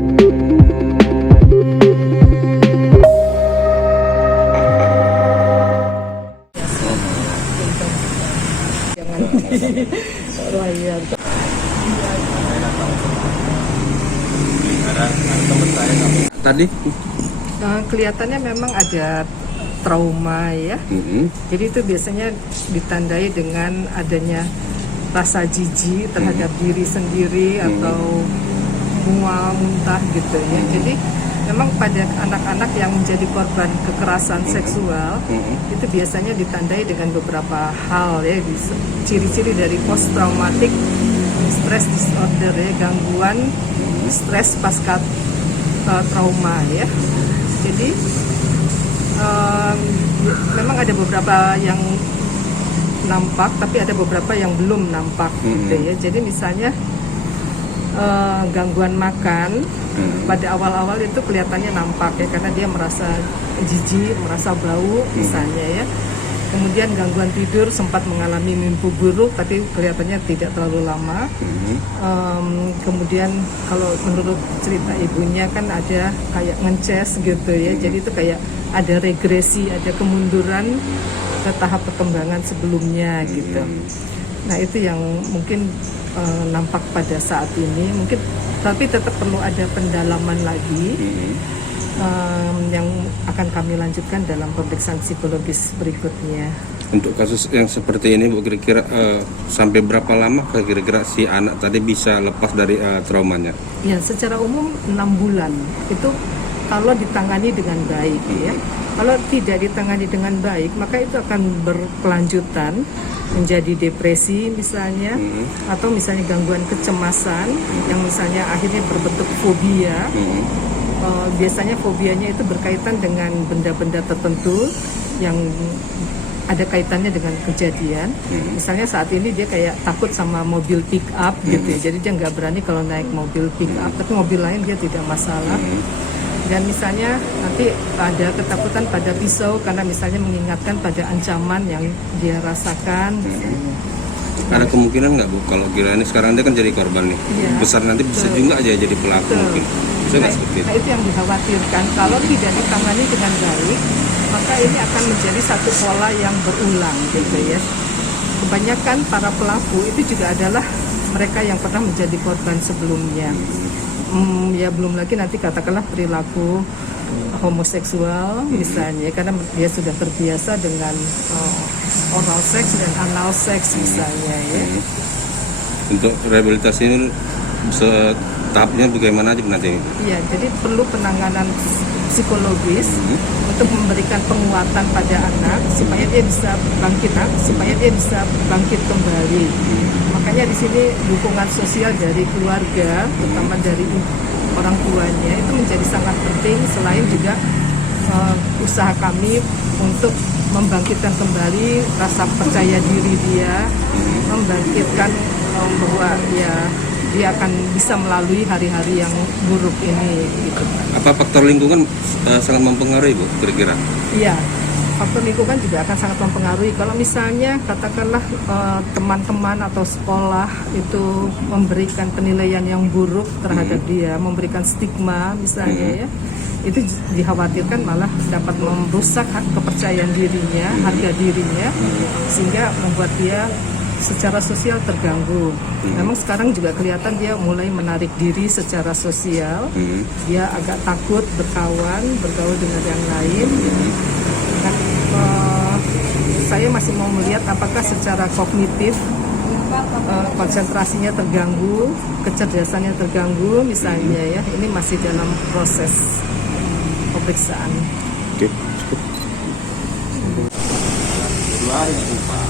Tadi kelihatannya memang ada trauma ya. Jadi itu biasanya ditandai dengan adanya rasa jijik terhadap diri sendiri atau mual, muntah gitu ya. Jadi memang pada anak-anak yang menjadi korban kekerasan seksual itu biasanya ditandai dengan beberapa hal ya. Ciri-ciri dari post traumatic stress disorder ya, gangguan stres pasca trauma ya. Jadi memang ada beberapa yang nampak, tapi ada beberapa yang belum nampak gitu ya. Jadi misalnya gangguan makan pada awal-awal itu kelihatannya nampak ya, karena dia merasa jijik, merasa bau misalnya ya. Kemudian gangguan tidur, sempat mengalami mimpi buruk, tapi kelihatannya tidak terlalu lama. Kemudian kalau menurut cerita ibunya kan ada kayak ngeces gitu ya, jadi itu kayak ada regresi, ada kemunduran ke tahap perkembangan sebelumnya gitu. Nah itu yang mungkin nampak pada saat ini, mungkin tapi tetap perlu ada pendalaman lagi. Yang akan kami lanjutkan dalam pemeriksaan psikologis berikutnya. Untuk kasus yang seperti ini Bu, kira-kira sampai berapa lama kira-kira si anak tadi bisa lepas dari traumanya? Ya, secara umum 6 bulan itu kalau ditangani dengan baik ya. Kalau tidak ditangani dengan baik, maka itu akan berkelanjutan menjadi depresi misalnya, atau misalnya gangguan kecemasan yang misalnya akhirnya berbentuk fobia. Biasanya fobianya itu berkaitan dengan benda-benda tertentu yang ada kaitannya dengan kejadian. Misalnya saat ini dia kayak takut sama mobil pick up gitu ya. Jadi dia nggak berani kalau naik mobil pick up, tapi mobil lain dia tidak masalah. Dan misalnya nanti ada ketakutan pada pisau karena misalnya mengingatkan pada ancaman yang dia rasakan. Ada kemungkinan nggak Bu, kalau kiranya sekarang dia kan jadi korban nih, besar nanti bisa juga aja jadi pelaku mungkin. Nah itu yang dikhawatirkan, kalau tidak ditangani dengan baik, maka ini akan menjadi satu pola yang berulang gitu ya. Kebanyakan para pelaku itu juga adalah mereka yang pernah menjadi korban sebelumnya. Ya belum lagi nanti katakanlah perilaku homoseksual misalnya, karena dia sudah terbiasa dengan oral seks dan anal seks misalnya ya. Untuk rehabilitasi ini tahapnya bagaimana aja nanti? Iya, jadi perlu penanganan psikologis untuk memberikan penguatan pada anak supaya dia bisa bangkit kembali. Makanya di sini dukungan sosial dari keluarga, terutama dari orang tuanya itu menjadi sangat penting, selain juga usaha kami untuk membangkitkan kembali rasa percaya diri dia, membangkitkan bahwa dia akan bisa melalui hari-hari yang buruk ini gitu. Apa faktor lingkungan sangat mempengaruhi Bu kira-kira? Iya, faktor lingkungan juga akan sangat mempengaruhi. Kalau misalnya katakanlah teman-teman atau sekolah itu memberikan penilaian yang buruk terhadap dia, memberikan stigma misalnya ya, itu dikhawatirkan malah dapat merusak kepercayaan dirinya, harga dirinya, sehingga membuat dia secara sosial terganggu. Memang sekarang juga kelihatan dia mulai menarik diri secara sosial. Dia agak takut bergaul dengan yang lain. Dan, saya masih mau melihat apakah secara kognitif konsentrasinya terganggu, kecerdasannya terganggu misalnya ya. Ini masih dalam proses pemeriksaan. Oke, cukup. 2 hari Pak.